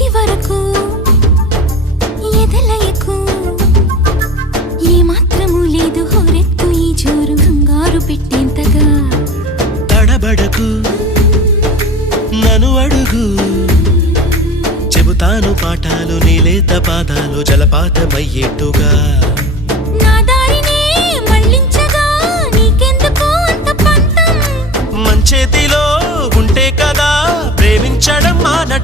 ఇది వరకు ఎదలయకు ఏ మాత్రము లేదు హోరెత్తు ఈ జోరు కంగారు పెట్టేంతగా తడబడకు నన్ను అడుగు చెబుతాను పాఠాలు నీలేత పాదాలు జలపాతమయ్యేట్టుగా నా దారినే మళ్ళించగా నీకెందుకు అంత పంతం మంచేతిలో ఉంటే కదా ప్రేమించడం మానట